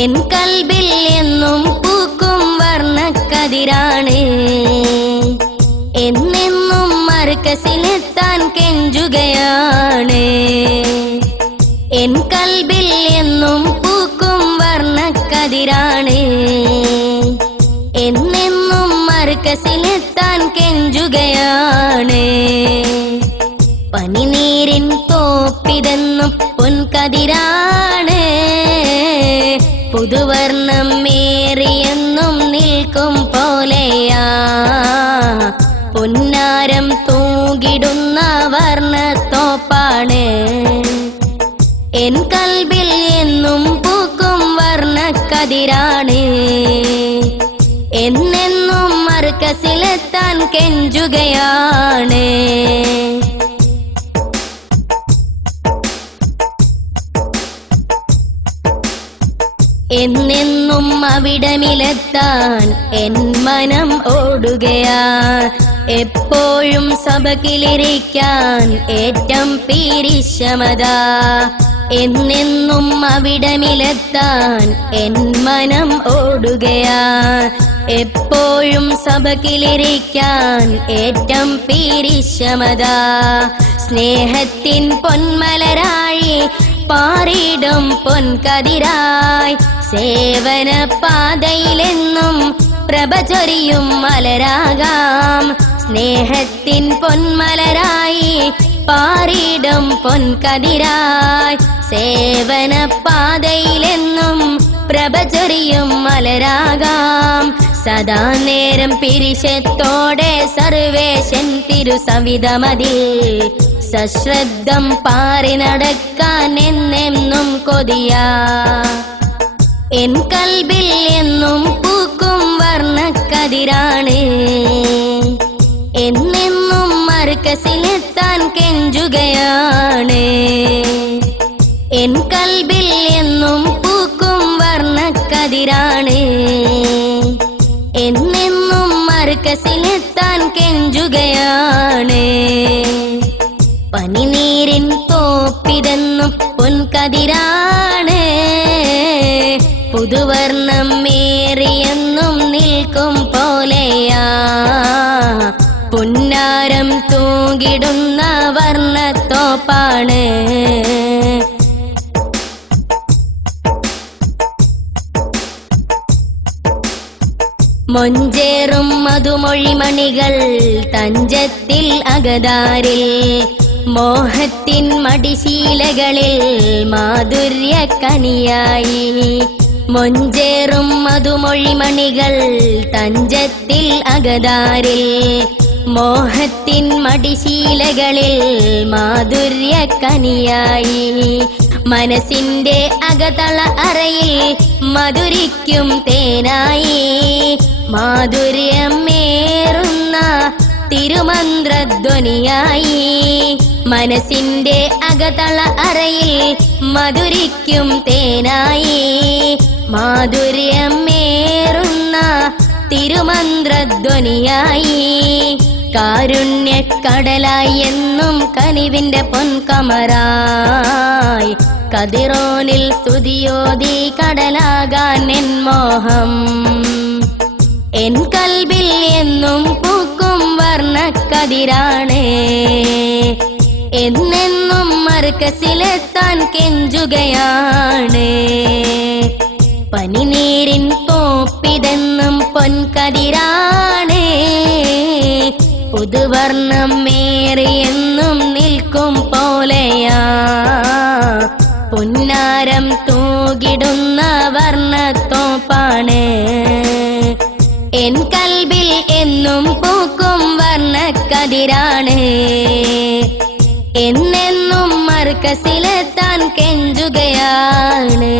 N കൽബിൽ എന്നും പൂക്കും വർണ്ണക്കതിരാണ്. എന്നെന്നും മർക്കസിലെത്താൻ കെഞ്ചുകയാണ്. എൻ കൽബിൽ എന്നും പൂക്കും വർണ്ണക്കതിരാണ്. എന്നെന്നും മർക്കസിലെത്താൻ കെഞ്ചുകയാണ്. പനിനീരിൻ തോപ്പിതെന്നും പൊൻകതിരാണ്. പുതുവർണ്ണം മേറിയെന്നും നിൽക്കും പോലെയാ. പൊന്നാരം തൂകിടുന്ന വർണ്ണത്തോപ്പാണ്. എൻ കൽബിൽ എന്നും പൂക്കും വർണ്ണക്കതിരാണ്. എന്നെന്നും മർക്കസിലെത്താൻ കെഞ്ചുകയാണ്. എന്നെന്നും അവിടമിലെത്താൻ എൻ മനം ഓടുകയാ. എപ്പോഴും സബകിലിരിക്കാൻ ഏറ്റം പീരിശമതാ. എന്നെന്നും അവിടമിലെത്താൻ എൻ മനം ഓടുകയാ. എപ്പോഴും സബകിലിരിക്കാൻ ഏറ്റം പീരിശമതാ. സ്നേഹത്തിൻ പൊന്മലരായി പാറിടും പൊൻകതിരായി. സേവന പാതയിലെന്നും പ്രഭ ചൊരിയും മലരാകാം. സ്നേഹത്തിൻ പൊന്മലരായി പാറിടും പൊൻകതിരായി. സേവന പാതയിലെന്നും പ്രഭ ചൊരിയും മലരാകാം. സദാ നേരം പിരിശത്തോടെ സർവേശൻ തിരുസവിധമതിൽ സശ്രദ്ധം പാറി നടക്കാൻ എന്നെന്നും കൊതിയാ. എൻ കൽബിൽ എന്നും പൂക്കും വർണ്ണക്കതിരാണ്. എന്നെന്നും മർക്കസിലെത്താൻ കെഞ്ചുകയാണ്. എൻ കൽബിൽ എന്നും പൂക്കും വർണ്ണക്കതിരാണ്. എന്നെന്നും മർക്കസിലെത്താൻ കെഞ്ചുകയാണ്. പനിനീരിൻ തോപ്പിതെന്നും പൊൻകതിരാണ്. പുതുവർണ്ണം മേറിയെന്നും നിൽക്കും പോലെയാ. പൊന്നാരം തൂകിടുന്ന വർണ്ണത്തോപ്പാണ്. മൊഞ്ചേറും മധുമൊഴിമണികൾ തഞ്ചത്തിൽ അകതാരിൽ. മോഹത്തിൻ മടിശീലകളിൽ മാധുര്യ കനിയായി. മൊഞ്ചേറും മധുമൊഴിമണികൾ തഞ്ചത്തിൽ അകതാരിൽ. മോഹത്തിൻ മടിശീലകളിൽ മാധുര്യ കനിയായി. മനസ്സിന്റെ അകതള അറയിൽ മധുരിക്കും തേനായി. മാധുര്യമേറുന്ന തിരുമന്ത്രധ്വനിയായി. മനസ്സിന്റെ അകതള അറയിൽ മധുരിക്കും തേനായി. മാധുര്യമേറുന്ന തിരുമന്ത്രധ്വനിയായി. കാരുണ്യക്കടലായി എന്നും കനിവിന്റെ പൊൻകമറായി. കതിറോനിൽ സ്തുതിയോതി കടലാകാൻ എൻ മോഹം. എൻ കൽബിൽ എന്നും പൂക്കും വർണ്ണക്കതിരാണ്. എന്നെന്നും മർക്കസിലെത്താൻ കെഞ്ചുകയാണ്. പനിനീരിൻ തോപ്പിതെന്നും പൊൻകതിരാണ്. പുതുവർണ്ണം മേറിയെന്നും നിൽക്കും പോലെയാ. പൊന്നാരം തൂകിടുന്ന വർണ്ണത്തോപ്പാണ്. എൻ കൽബിൽ എന്നും പൂക്കും വർണ്ണക്കതിരാണ്. എന്നെന്നും മർക്കസിലെത്താൻ കെഞ്ചുകയാണ്.